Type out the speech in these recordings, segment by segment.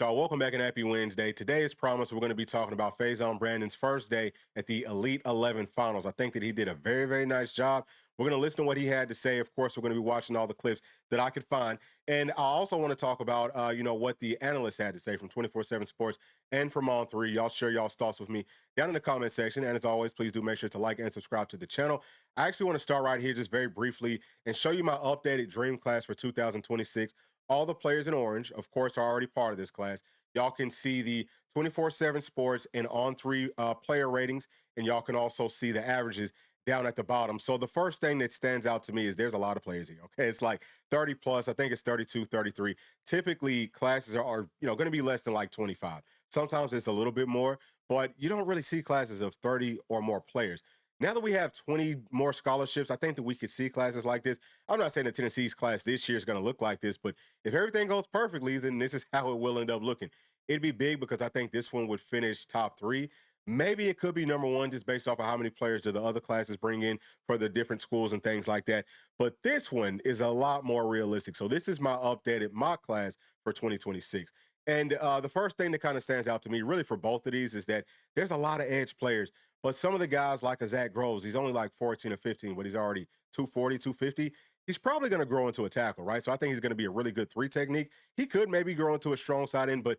right, y'all. Welcome back and happy Wednesday. Today, as promised, we're going to be talking about Faizon Brandon's first day at the Elite 11 Finals. I think that he did a very, very nice job. We're going to listen to what he had to say. Of course, we're going to be watching all the clips that I could find. And I also want to talk about, what the analysts had to say from 24/7 Sports and from On3. Y'all share y'all's thoughts with me down in the comment section. And as always, please do make sure to like and subscribe to the channel. I actually want to start right here just very briefly and show you my updated dream class for 2026. All the players in orange, of course, are already part of this class. Y'all can see the 24/7 Sports and On3 player ratings, and y'all can also see the averages down at the bottom. So the first thing that stands out to me is there's a lot of players here, okay? It's like 30 plus. I think it's 32, 33. Typically, classes are going to be less than like 25. Sometimes it's a little bit more, but you don't really see classes of 30 or more players. Now that we have 20 more scholarships, I think that we could see classes like this. I'm not saying that Tennessee's class this year is going to look like this, but if everything goes perfectly, then this is how it will end up looking. It'd be big because I think this one would finish top 3. Maybe it could be number 1 just based off of how many players do the other classes bring in for the different schools and things like that. But this one is a lot more realistic. So this is my updated mock class for 2026. And the first thing that kind of stands out to me really for both of these is that there's a lot of edge players. But some of the guys like a Zach Groves, he's only like 14 or 15, but he's already 240, 250. He's probably going to grow into a tackle, right? So I think he's going to be a really good 3 technique. He could maybe grow into a strong side end, but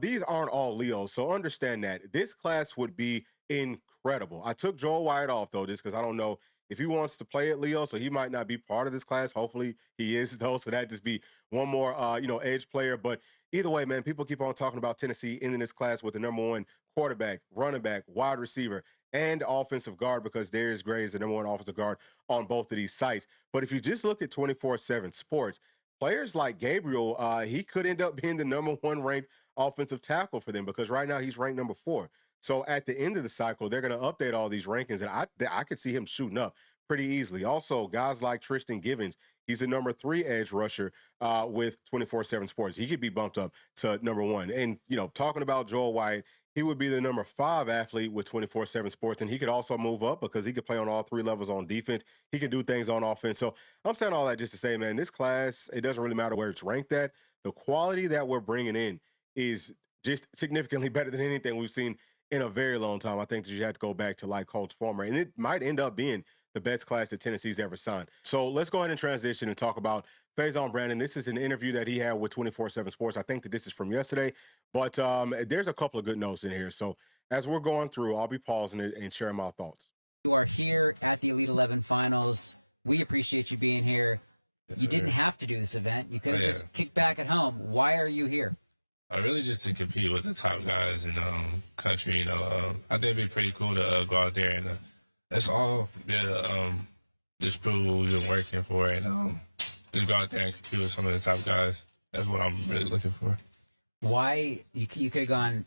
these aren't all Leos. So understand that this class would be incredible. I took Joel Wyatt off though, just because I don't know if he wants to play at Leo, so he might not be part of this class. Hopefully he is though. So that just be one more, edge player. But either way, man, people keep on talking about Tennessee in this class with the number 1 quarterback, running back, wide receiver, and offensive guard because Darius Gray is the number 1 offensive guard on both of these sites. But if you just look at 24/7 Sports, players like Gabriel, he could end up being the number 1 ranked offensive tackle for them because right now he's ranked number 4. So at the end of the cycle, they're going to update all these rankings, and I could see him shooting up pretty easily. Also, guys like Tristan Givens, he's a number 3 edge rusher with 24/7 Sports. He could be bumped up to number 1. And, talking about Joel Wyatt, he would be the number 5 athlete with 24/7 Sports, and he could also move up because he could play on all 3 levels on defense. He could do things on offense. So I'm saying all that just to say, man, this class, it doesn't really matter where it's ranked at. The quality that we're bringing in is just significantly better than anything we've seen in a very long time. I think that you have to go back to like Coach Farmer, and it might end up being the best class that Tennessee's ever signed. So let's go ahead and transition and talk about Faizon Brandon. This is an interview that he had with 24/7 Sports. I think that this is from yesterday, but there's a couple of good notes in here. So as we're going through, I'll be pausing it and sharing my thoughts. You are here at the Elite 11 Finals. We appreciate you being here. Yes, you didn't sir. have to do this event. You could have just kicked back at home. Why are you here? Really just to compete with the top guys in the country. I think it'd be pretty cool to go out there and that's all. Just prove what we've been working for and just go out there and compete with some of the top guys. That's what I'm really looking for. Why you could have gone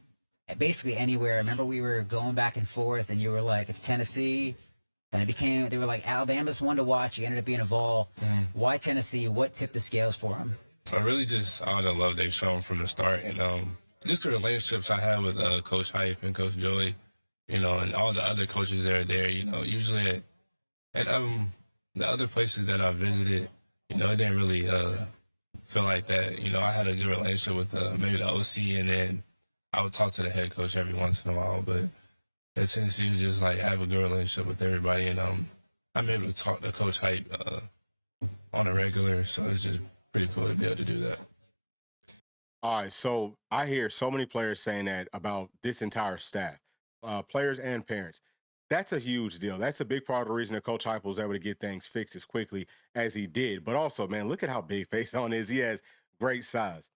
basically anywhere. I remember we were going back and forth, and you were like, "It's Tennessee." Then they were like, "Alabama's one to watch." You ended up being a Vol. Why Tennessee? What tipped the scales for them? I really just all the love they've shown from the start, and just the relationships I had with Coach Hype and Coach Joey, and all the other coaches that are there. Usually at the other places that I visited, it didn't really feel like that. I had a good relationship with maybe the OC, and then I would talk to the head coach every once in a while. But at Tennessee, was just like I have a good relationship with everybody, and I'm able to talk to Coach Hype on a regular, so it's just pretty cool to be able to do that. All right, so I hear so many players saying that about this entire staff, players and parents. That's a huge deal. That's a big part of the reason that Coach Hype was able to get things fixed as quickly as he did. But also, man, look at how big Faizon is. He has great size.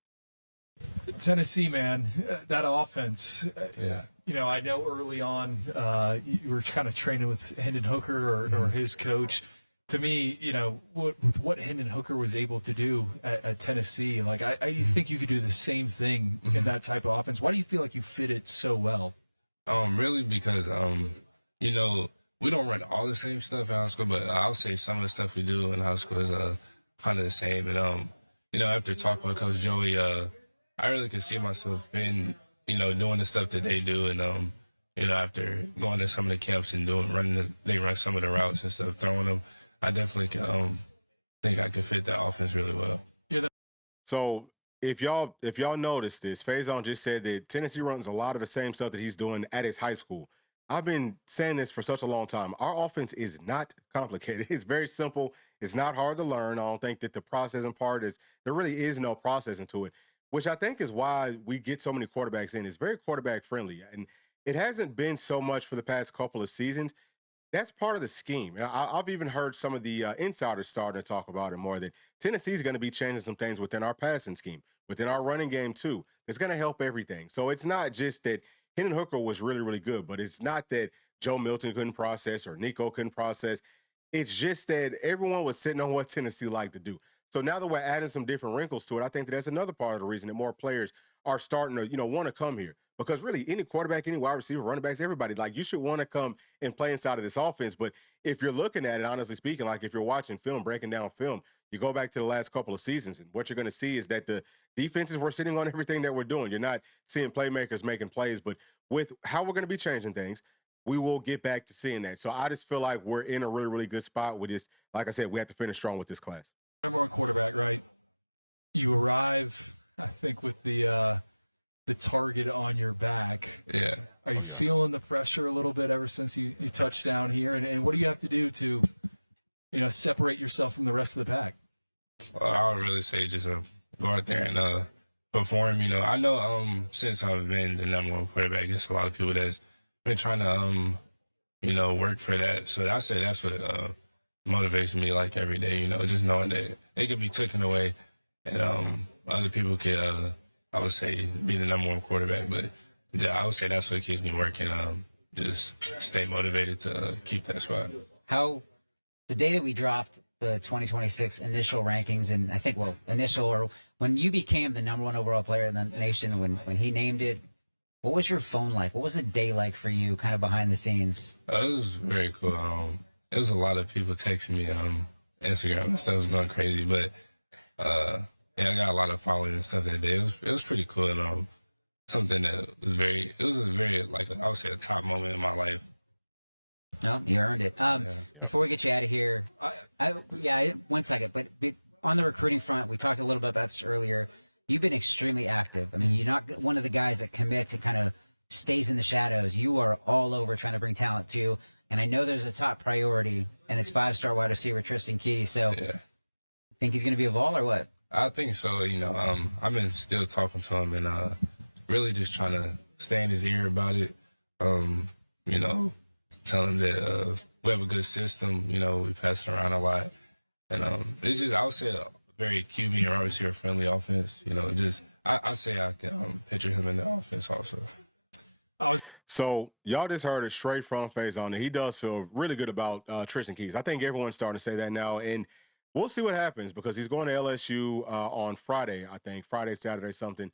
Tennessee, man, that offense. Yeah. I know early on you were kind of training with Hendon Hooker or his coach. To me, with what Hendon Hooker was able to do at Tennessee, like I think you could do the same thing in that type of offense. Why do you feel like you fit it so well? Really because we don't run all the same stuff in high school, but I'll say some of the stuff we do in high school is kind of the same. And after talking with Coach Joey, I really could see myself in doing the stuff that they do, and after going to some of the camps and they run some of the routes and stuff, throwing them. I definitely think I could fit that offense really well. So if y'all notice this, Faizon just said that Tennessee runs a lot of the same stuff that he's doing at his high school. I've been saying this for such a long time. Our offense is not complicated. It's very simple. It's not hard to learn. I don't think that the processing part is there really is no processing to it, which I think is why we get so many quarterbacks in. It's very quarterback friendly. And it hasn't been so much for the past couple of seasons. That's part of the scheme. I've even heard some of the insiders starting to talk about it more, that Tennessee's going to be changing some things within our passing scheme, within our running game too. It's going to help everything. So it's not just that Hendon Hooker was really, really good, but it's not that Joe Milton couldn't process or Nico couldn't process. It's just that everyone was sitting on what Tennessee liked to do. So now that we're adding some different wrinkles to it, I think that's another part of the reason that more players are starting to, want to come here. Because really, any quarterback, any wide receiver, running backs, everybody, like, you should want to come and play inside of this offense. But if you're looking at it, honestly speaking, like if you're watching film, breaking down film, you go back to the last couple of seasons, and what you're going to see is that the defenses were sitting on everything that we're doing. You're not seeing playmakers making plays, but with how we're going to be changing things, we will get back to seeing that. So I just feel like we're in a really, really good spot with this. Like I said, we have to finish strong with this class. Number one quarterback, right? You arrive, I think, with the target on your back. Yeah. Are you feeling the pressure a little bit ever since you touched down here? And what do you have to do to, separate yourself from the rest of the pack? I would really say just go out there and perform. I know since I've been the number one quarterback, there's a lot of people that's been trying to work for that. So I say that's what motivates me, like, every day. Just knowing that it can be taken away, and other people can, I would say, be the number one quarterback. But yeah, I would say that's what keeps me working. Just stay motivated to keep that spot. How the day that we dropped the 2026 initial rankings, and I think, initial, or when you became the number one overall player in the nation, when he named it, what was your phone like? What was the day like for you, kind of behind the scenes? It was very cool. It was a lot of people texting me on Instagram and stuff. Was going crazy, but yeah, I got a lot of followers and stuff that day. It was pretty cool, and something that was a very, like, I would say, a top moment in my life. No, you earned it. Before we get you out of here, one second. But on the recruiting front, we talked a little bit about this earlier. You've been extremely active. I mean, you're not one of the guys that commits and kind of stays in the shadows. You are all over trying to bring talent too. And I know there's a top priority, and it's 5-star wide receiver Tristan Key. So, think he's going to be a Vol or what? I think so. I've been still talking to him and really just trying to stay in his ear about it. Tell him that we have a good system. We pass it around a lot, and it's just, I would say, a very QB and wide receiver friendly offense. I say I can picture him in the offense also. So y'all just heard it straight from Faizon, and he does feel really good about Tristan Keys. I think everyone's starting to say that now, and we'll see what happens, because he's going to LSU on Friday, I think, Friday, Saturday, something.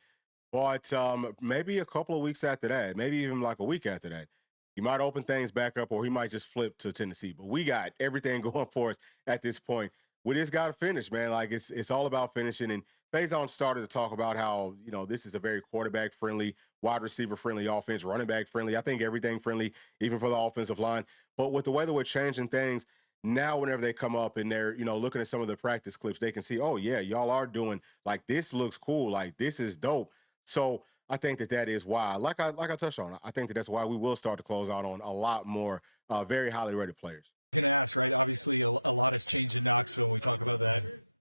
But maybe a couple of weeks after that, maybe even like a week after that, he might open things back up, or he might just flip to Tennessee. But we got everything going for us at this point. We just got to finish, man. Like, it's all about finishing. And Faizon started to talk about how, this is a very quarterback-friendly, wide receiver-friendly offense, running back-friendly. I think everything friendly, even for the offensive line. But with the way that we're changing things, now whenever they come up and they're, looking at some of the practice clips, they can see, oh, yeah, y'all are doing, like, this looks cool. Like, this is dope. So I think that is why, like I touched on, I think that's why we will start to close out on a lot more very highly rated players. I was going to ask, right? Obviously, a lot has changed in Knoxville when we talk about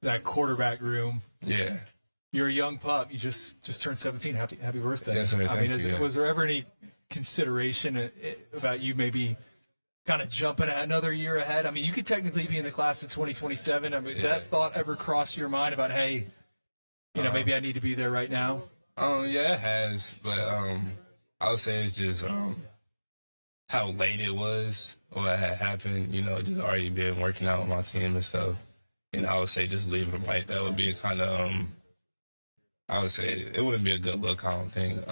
that quarterback room. Yeah. You're a young pup. You just turned 17. Happy birthday. Yes, sir. Was there ever any consideration about you maybe kind of jumping another year ahead? I mean, you could technically be in the class of 2027. I mean, that thought ever crossed your mind about, hey, maybe I need to be there right now? Yeah, it has, but I would say it's just how late it was, what had happened, just already been working out with my team and stuff. And I would say just leaving them like that would be kind of, I would say it wouldn't be a good look, I don't think.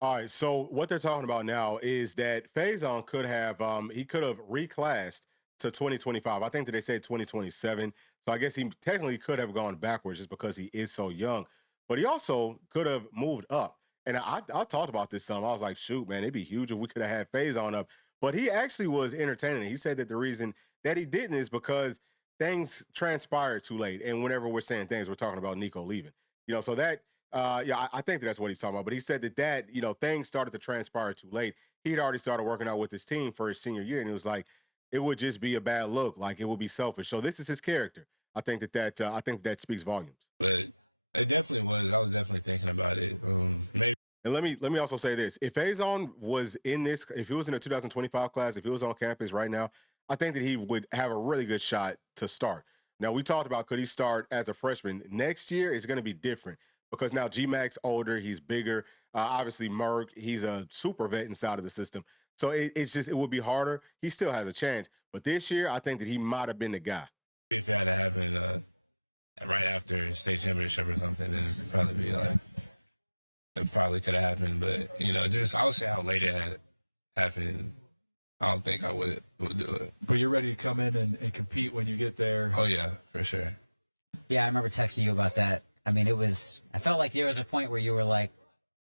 All right, so what they're talking about now is that Faizon could have reclassed to 2025. I think that they say 2027. So I guess he technically could have gone backwards just because he is so young. But he also could have moved up. And I talked about this some. I was like, shoot, man, it'd be huge if we could have had Faizon up. But he actually was entertaining. He said that the reason that he didn't is because things transpired too late. And whenever we're saying things, we're talking about Nico leaving. So that, yeah, I think that's what he's talking about. But he said that, things started to transpire too late. He'd already started working out with his team for his senior year, and it was like, it would just be a bad look. Like, it would be selfish. So this is his character. I think that speaks volumes. But it definitely was. I was definitely thinking about it. Maybe. And let me also say this: if Faizon was if he was in the 2025 class, if he was on campus right now, I think that he would have a really good shot to start. Now, we talked about, could he start as a freshman next year? Is going to be different because now G-Mac's older, he's bigger. Obviously, Merck, he's a super vet inside of the system, so it would be harder. He still has a chance, but this year, I think that he might have been the guy. If it had happened right after state championship or something, then it'd probably be like, it probably could have happened. But, just I would say how late it had happened, I don't think I would do it. But you're ready to come in and compete when you get there. Oh, yeah, for sure. Yeah, I remember texting you about that. I mean, I felt like there was a point where you were like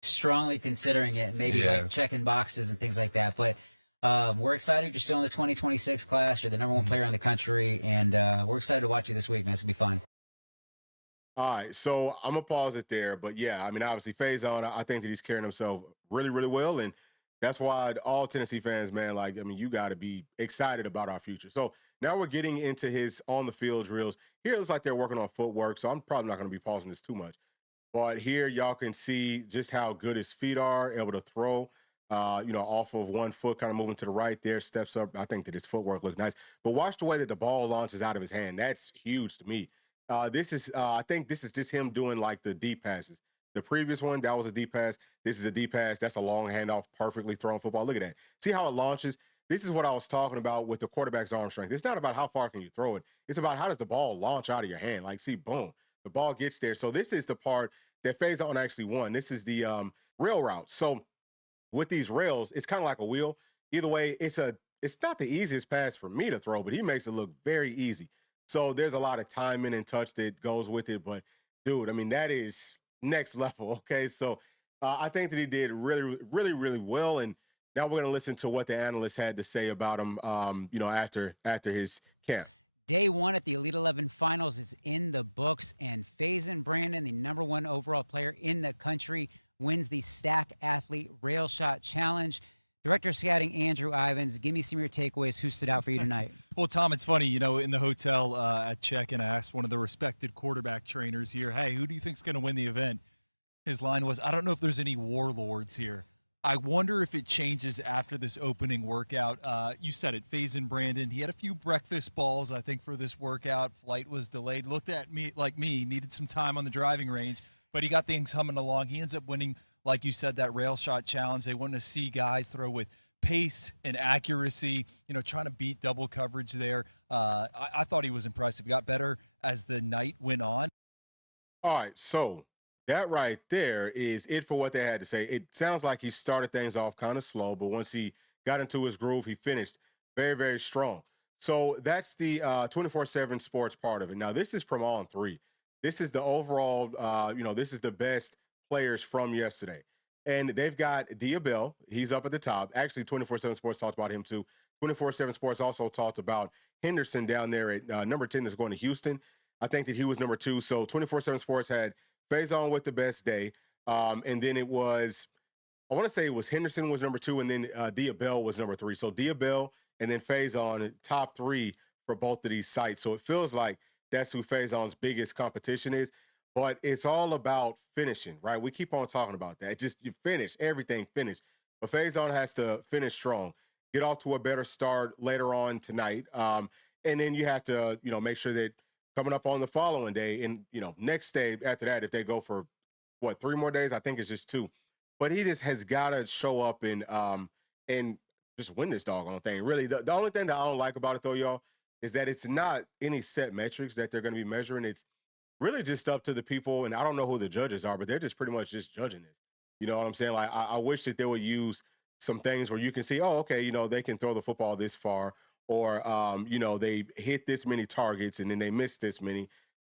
strongly considering it, maybe like checking boxes and things like that. But we're excited. You're still in the 2026 class. You're the number one player in the country. And we're excited to watch you this week, man. It's going to be fun. All right, so I'm going to pause it there. But, yeah, I mean, obviously, Faizon, I think that he's carrying himself really, really well. And that's why all Tennessee fans, man, you got to be excited about our future. So now we're getting into his on-the-field drills. Here it looks like they're working on footwork, so I'm probably not going to be pausing this too much. But here y'all can see just how good his feet are, able to throw, off of one foot, kind of moving to the right there, steps up. I think that his footwork looks nice. But watch the way that the ball launches out of his hand. That's huge to me. I think this is just him doing like the deep passes. The previous one, that was a deep pass. This is a deep pass. That's a long handoff, perfectly thrown football. Look at that. See how it launches? This is what I was talking about with the quarterback's arm strength. It's not about how far can you throw it. It's about how does the ball launch out of your hand. Like, see, boom, the ball gets there. So this is the part that Faizon actually won. This is the rail route. So with these rails, it's kind of like a wheel. Either way, it's not the easiest pass for me to throw, but he makes it look very easy. So there's a lot of timing and touch that goes with it. But, dude, I mean, that is next level, okay? So I think that he did really, really, really well. And now we're going to listen to what the analysts had to say about him, after his camp. Day one at the Elite 11 Finals is in the books, and Faizon Brandon, the number one overall player in the country, wins the Stack Athlete Rail Shot Challenge. Director of Scouting Andrew Ivins, give me some of your takeaways. Who stood out for you tonight? Well, Tom, it's funny, in the hotel at check-in, I asked one of the respected quarterback trainers here, hey, who do you think's going to win the event? His line was, I don't know if there's any warlords here. I wonder if it changes after this opening workout. You said it, Faizon Brandon. He had a few breakfast balls, I think, for this workout. Flight was delayed. Looked at me like me, needed some time on the driving range, but he got things humming along. He ends up winning, like you said, that rail shot challenge. They want to see guys throw with pace and accuracy, trying to beat double coverage there. I thought he was impressive. He got better as the night went on. All right, so that right there is it for what they had to say. It sounds like he started things off kind of slow, but once he got into his groove, he finished very, very strong. So that's the 24/7 sports part of it. Now, this is from On3. This is the overall, this is the best players from yesterday. And they've got Diabell. He's up at the top. Actually, 24/7 Sports talked about him too. 24/7 Sports also talked about Henderson down there at number 10 that's going to Houston. I think that he was number 2. So 24/7 Sports had Faizon with the best day. And then I want to say it was Henderson was number 2, and then Diabell was number 3. So Diabell and then Faizon, top 3 for both of these sites. So it feels like that's who Faizon's biggest competition is. But it's all about finishing, right? We keep on talking about that. Just you finish, everything finish. But Faizon has to finish strong, get off to a better start later on tonight. And then you have to, make sure that coming up on the following day and, next day after that, if they go for, 3 more days? I think it's just 2. But he just has got to show up and just win this doggone thing. Really, the only thing that I don't like about it, though, y'all, is that it's not any set metrics that they're going to be measuring. It's really just up to the people, and I don't know who the judges are, but they're just pretty much just judging this. You know what I'm saying? Like, I wish that they would use some things where you can see, oh, okay, they can throw the football this far, or, they hit this many targets and then they missed this many.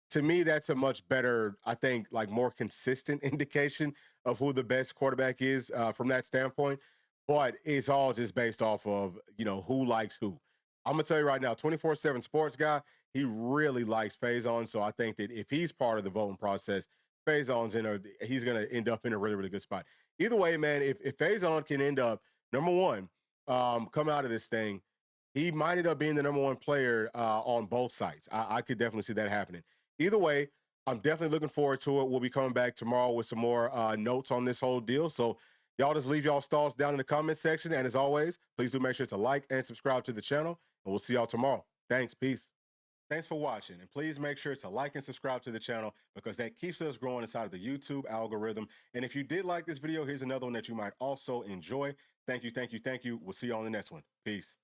To me, that's a much better, I think, like more consistent indication of who the best quarterback is from that standpoint. But it's all just based off of, who likes who. I'm going to tell you right now, 24/7 Sports guy, he really likes Faizon. So I think that if he's part of the voting process, Faizon's he's going to end up in a really, really good spot. Either way, man, if Faizon can end up number one, come out of this thing, he might end up being the number one player on both sites. I could definitely see that happening. Either way, I'm definitely looking forward to it. We'll be coming back tomorrow with some more notes on this whole deal. So y'all just leave y'all's thoughts down in the comment section. And as always, please do make sure to like and subscribe to the channel. And we'll see y'all tomorrow. Thanks. Peace. Thanks for watching. And please make sure to like and subscribe to the channel because that keeps us growing inside of the YouTube algorithm. And if you did like this video, here's another one that you might also enjoy. Thank you, thank you, thank you. We'll see you on the next one. Peace.